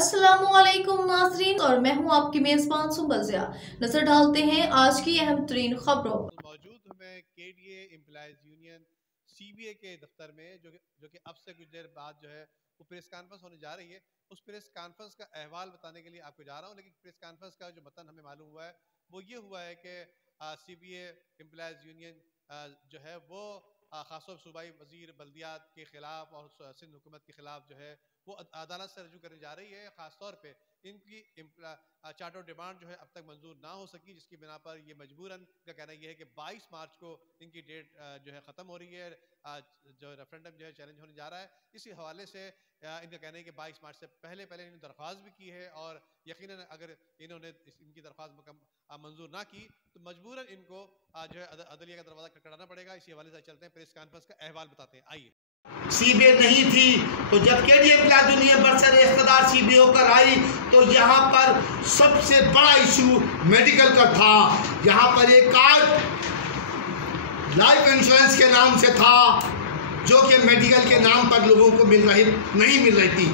अस्सलामुअलैकुम नाज़रीन, और मैं हूं आपकी मेज़बान सुंबल ज़िया। नजर डालते हैं आज की अहम तरीन खबरों। मौजूद हमें केडीए एम्प्लॉयज यूनियन सीबीए के दफ्तर में जो कि अब से कुछ देर बाद जो है वो प्रेस कॉन्फ्रेंस होने जा रही है। उस प्रेस कॉन्फ्रेंस का अहवाल बताने के लिए आपको जा रहा हूँ, लेकिन प्रेस कॉन्फ्रेंस का जो मतन हमें मालूम हुआ है वो ये हुआ है कि सीबीए एम्प्लॉयज यूनियन जो है वो खासतौर सूबाई वजीर बल्दियात के खिलाफ और सिंध हुकूमत के खिलाफ जो है वो अदालत से रजू करने जा रही है। खासतौर पे इनकी चार्टर डिमांड जो है अब तक मंजूर ना हो सकी, जिसकी बिना पर ये मजबूरन का कहना यह है कि 22 मार्च को इनकी डेट जो है ख़त्म हो रही है। जो रेफरेंडम जो है चैलेंज होने जा रहा है, इसी हवाले से इनका कहना है कि 22 मार्च से पहले इन्होंने दरख्वास्त भी की है और यकीनन अगर इन्होंने इनकी दरख्वास्त मंजूर ना की तो मजबूरन इनको जो है अदलिया का दरवाज़ा खटखटाना पड़ेगा। इसी हवाले से चलते हैं, प्रेस कॉन्फ्रेंस का अहवाल बताते हैं। आइए। सीबीए नहीं थी तो जब केडीए एम्प्लॉयज यूनियन बरसर इख्तियार सीबीए होकर आई तो यहाँ पर सबसे बड़ा इशू मेडिकल का था। यहाँ पर एक कार्ड लाइफ इंश्योरेंस के नाम से था जो कि मेडिकल के नाम पर लोगों को नहीं मिल रही थी।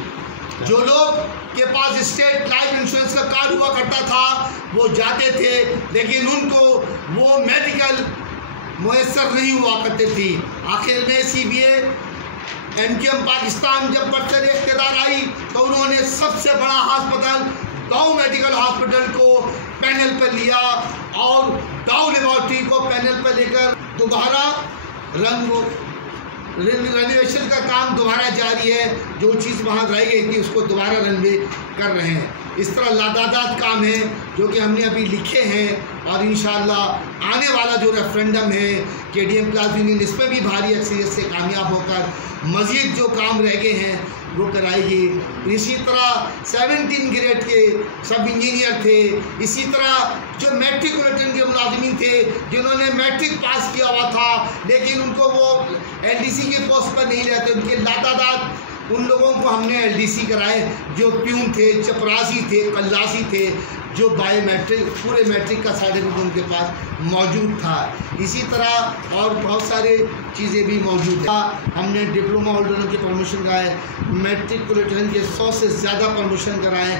जो लोग के पास स्टेट लाइफ इंश्योरेंस का कार्ड हुआ करता था वो जाते थे, लेकिन उनको वो मेडिकल मुयस्सर नहीं हुआ करते थी। आखिर में सीबीए एमकेएम पाकिस्तान जब बरसर इख्तियार आई तो उन्होंने सबसे बड़ा हस्पताल डाउ मेडिकल हॉस्पिटल को पैनल पर लिया और डाउ लेबोरेटरी को पैनल पर लेकर दोबारा रेनोवेशन का काम दोबारा जारी है। जो चीज़ वहाँ रह गई थी उसको दोबारा रनवे कर रहे हैं। इस तरह लादादाद काम है जो कि हमने अभी लिखे हैं और इंशाअल्लाह आने वाला जो रेफरेंडम है केडीए एम्प्लॉयज यूनियन इस पर भी भारी अक्सरियत से कामयाब होकर मज़ीद जो काम रह गए हैं वो कराएगी। इसी तरह 17 ग्रेड के सब इंजीनियर थे, इसी तरह जो मैट्रिकुलेशन के मुलाजिमीन थे जिन्होंने मैट्रिक पास किया हुआ था लेकिन उनको वो एलडीसी के पोस्ट पर नहीं रहते, उनके लातादाद उन लोगों को हमने एलडीसी कराए जो प्यून थे, चपरासी थे, कल्लासी थे, जो बायोमेट्रिक पूरे मैट्रिक का सर्टिफिकेट उनके पास मौजूद था। इसी तरह और बहुत सारे चीज़ें भी मौजूद है। हमने डिप्लोमा होल्डरों के प्रमोशन कराए, मैट्रिकुलेशन के 100 से ज़्यादा प्रमोशन कराए।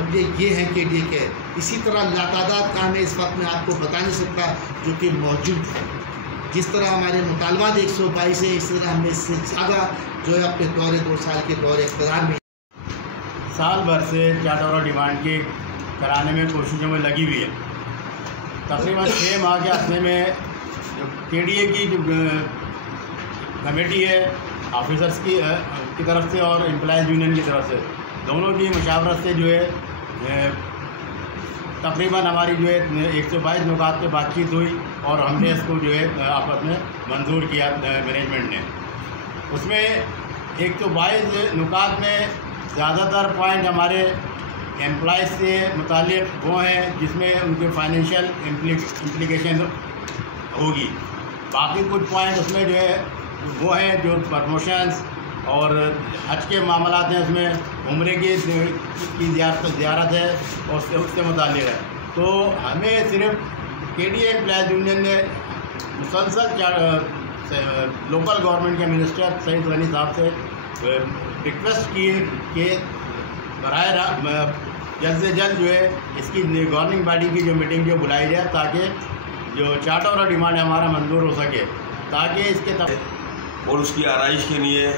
अब ये हैं केडीए के। इसी तरह लातादाद काम है, इस वक्त मैं आपको बता नहीं सकता, जो कि मौजूद है। जिस तरह हमारे मुतालबात 122 है, इस तरह हमने इससे ज़्यादा जो है अपने 2 साल के दौरे इख्तियार में साल भर से चार्टर डिमांड की कराने में कोशिशों में लगी हुई है। तकरीबन 6 माह के अरसे में जो केडीए की जो कमेटी है ऑफिसर्स की तरफ से और एम्प्लॉयज़ यूनियन की तरफ से, दोनों की मशावरत से जो है तकरीबन हमारी जो है 122 नुकात पे बातचीत हुई और हमने इसको जो है आपस में मंजूर किया मैनेजमेंट ने। उसमें 122 नुकात में ज़्यादातर पॉइंट हमारे एम्प्लॉयज़ से मुताल्लिक़ वो हैं जिसमें उनके फाइनेंशियल इम्प्लीकेशन होगी। बाकी कुछ पॉइंट उसमें जो है वो हैं जो प्रमोशंस और हज के मामलात हैं, उसमें उम्रे की ज़ियारत है और उससे मुताल्लिक़ है। तो हमें सिर्फ केडीए एम्प्लॉयज़ यूनियन ने मुसलसल लोकल गवर्नमेंट के मिनिस्टर सईद गनी साहब से रिक्वेस्ट की कि जल्द से जल्द जो है इसकी गवर्निंग बॉडी की जो मीटिंग जो बुलाई जाए ताकि जो चार्टर और डिमांड हमारा मंजूर हो सके, ताकि इसके और उसकी आराइश के लिए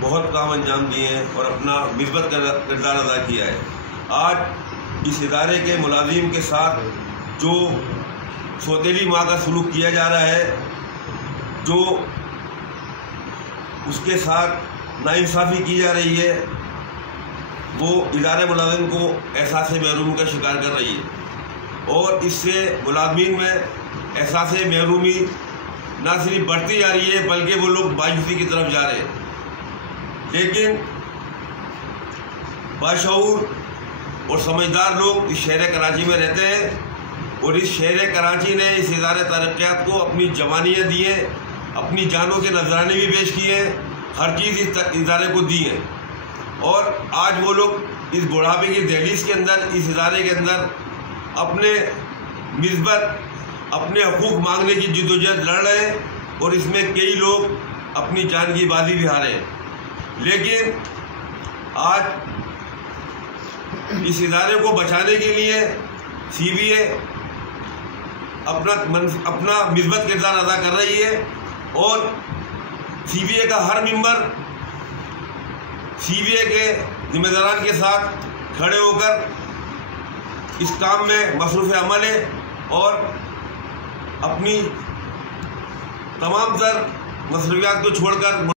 बहुत काम अंजाम दिए हैं और अपना मिसबत किरदार अदा किया है। आज इस इदारे के मुलाजिम के साथ जो सौतेली माँ का सलूक किया जा रहा है, जो उसके साथ नाइंसाफ़ी की जा रही है, वो इदारे मुलाजिम को एहसास महरूमी का शिकार कर रही है और इससे मुलाजिमीन में एहसास महरूमी ना सिर्फ बढ़ती जा रही है बल्कि वो लोग मायूसी की तरफ जा रहे हैं। लेकिन बाशऊर और समझदार लोग इस शहर कराची में रहते हैं और इस शहर कराची ने इस इदारे तरक्यात को अपनी जवानियाँ दी हैं, अपनी जानों के नजराने भी पेश किए हैं, हर चीज़ इस इदारे को दी है और आज वो लोग इस बुढ़ापे की दहलीज के अंदर इस इदारे के अंदर अपने मिसबत अपने हकूक़ मांगने की जिद्दोजहद लड़ रहे हैं और इसमें कई लोग अपनी जान की बाजी भी हारे हैं। लेकिन आज इस इदारे को बचाने के लिए CBA अपना मिसबत किरदार अदा कर रही है और CBA का हर मेंबर CBA के जिम्मेदारान के साथ खड़े होकर इस काम में मसरूफ़ अमल है और अपनी तमाम तर मसरूफियात को छोड़कर